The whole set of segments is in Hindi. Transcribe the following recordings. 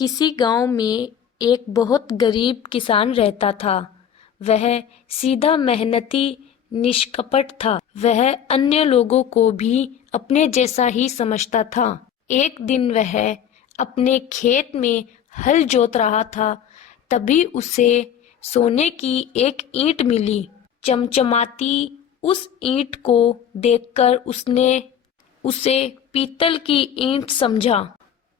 किसी गांव में एक बहुत गरीब किसान रहता था। वह सीधा मेहनती निष्कपट था। वह अन्य लोगों को भी अपने जैसा ही समझता था। एक दिन वह अपने खेत में हल जोत रहा था, तभी उसे सोने की एक ईंट मिली। चमचमाती उस ईंट को देखकर उसने उसे पीतल की ईंट समझा।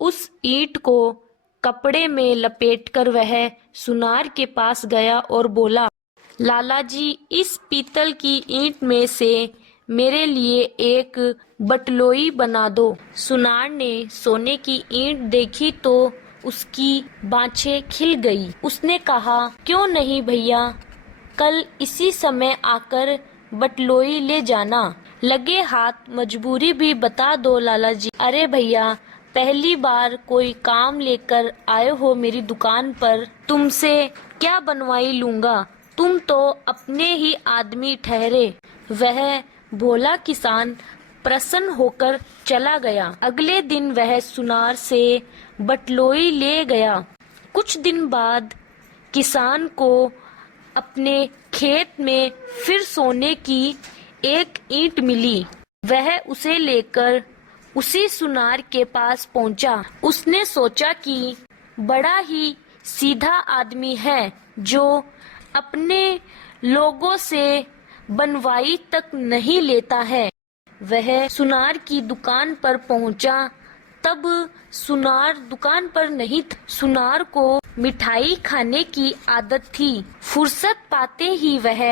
उस ईंट को कपड़े में लपेटकर वह सुनार के पास गया और बोला, लाला जी, इस पीतल की ईंट में से मेरे लिए एक बटलोई बना दो। सुनार ने सोने की ईंट देखी तो उसकी बाँछें खिल गई। उसने कहा, क्यों नहीं भैया, कल इसी समय आकर बटलोई ले जाना। लगे हाथ मजबूरी भी बता दो लाला जी। अरे भैया, पहली बार कोई काम लेकर आए हो मेरी दुकान पर, तुमसे क्या बनवाई लूंगा। तुम तो अपने ही आदमी ठहरे। वह भोला किसान प्रसन्न होकर चला गया। अगले दिन वह सुनार से बटलोई ले गया। कुछ दिन बाद किसान को अपने खेत में फिर सोने की एक ईंट मिली। वह उसे लेकर उसी सुनार के पास पहुंचा। उसने सोचा कि बड़ा ही सीधा आदमी है जो अपने लोगों से बनवाई तक नहीं लेता है। वह सुनार की दुकान पर पहुंचा, तब सुनार दुकान पर नहीं था। सुनार को मिठाई खाने की आदत थी। फुर्सत पाते ही वह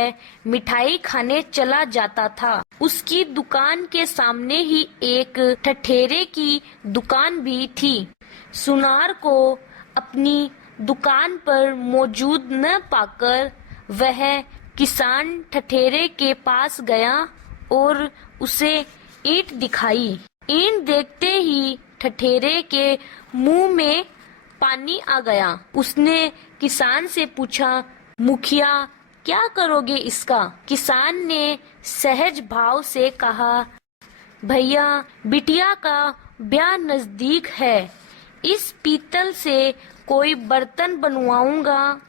मिठाई खाने चला जाता था। उसकी दुकान के सामने ही एक ठठेरे की दुकान भी थी। सुनार को अपनी दुकान पर मौजूद न पाकर वह किसान ठठेरे के पास गया और उसे ईंट दिखाई। ईंट देखते ही ठठेरे के मुंह में पानी आ गया। उसने किसान से पूछा, मुखिया, क्या करोगे इसका। किसान ने सहज भाव से कहा, भैया, बिटिया का ब्याह नजदीक है, इस पीतल से कोई बर्तन बनवाऊंगा।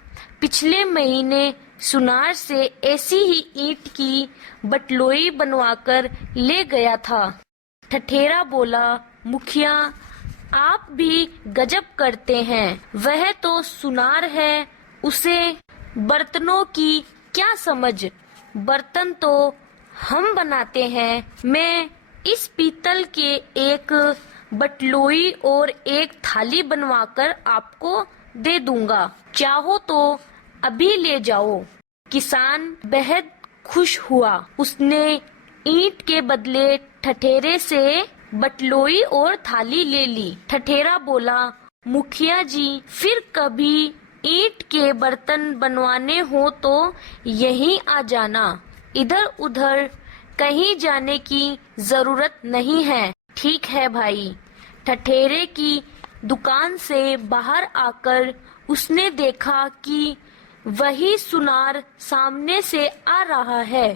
पिछले महीने सुनार से ऐसी ही ईंट की बटलोई बनवाकर ले गया था। ठठेरा बोला, मुखिया, आप भी गजब करते हैं। वह तो सुनार है, उसे बर्तनों की क्या समझ। बर्तन तो हम बनाते हैं। मैं इस पीतल के एक बटलोई और एक थाली बनवाकर आपको दे दूंगा। चाहो तो अभी ले जाओ। किसान बेहद खुश हुआ। उसने ईंट के बदले ठठेरे से बटलोई और थाली ले ली। ठठेरा बोला, मुखिया जी, फिर कभी ईंट के बर्तन बनवाने हो तो यहीं आ जाना। इधर उधर कहीं जाने की जरूरत नहीं है। ठीक है भाई। ठठेरे की दुकान से बाहर आकर उसने देखा कि वही सुनार सामने से आ रहा है।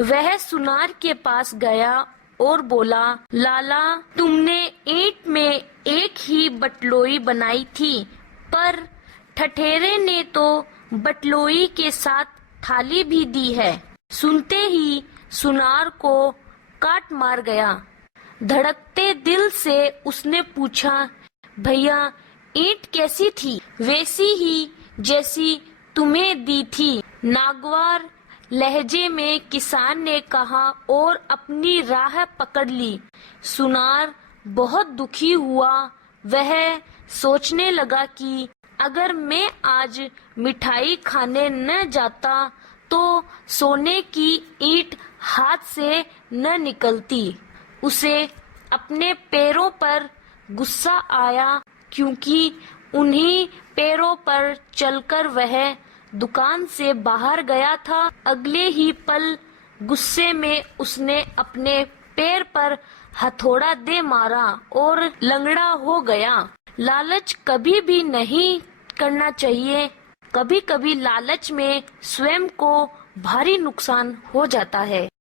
वह सुनार के पास गया और बोला, लाला, तुमने ईंट में एक ही बटलोई बनाई थी, पर ठठेरे ने तो बटलोई के साथ थाली भी दी है। सुनते ही सुनार को काट मार गया। धड़कते दिल से उसने पूछा, भैया, ईंट कैसी थी। वैसी ही जैसी तुम्हें दी थी। नागवार लहजे में किसान ने कहा और अपनी राह पकड़ ली। सुनार बहुत दुखी हुआ। वह सोचने लगा कि अगर मैं आज मिठाई खाने न जाता तो सोने की ईंट हाथ से न निकलती। उसे अपने पैरों पर गुस्सा आया, क्योंकि उन्हीं पैरों पर चलकर वह दुकान से बाहर गया था। अगले ही पल गुस्से में उसने अपने पैर पर हथौड़ा दे मारा और लंगड़ा हो गया। लालच कभी भी नहीं करना चाहिए। कभी कभी लालच में स्वयं को भारी नुकसान हो जाता है।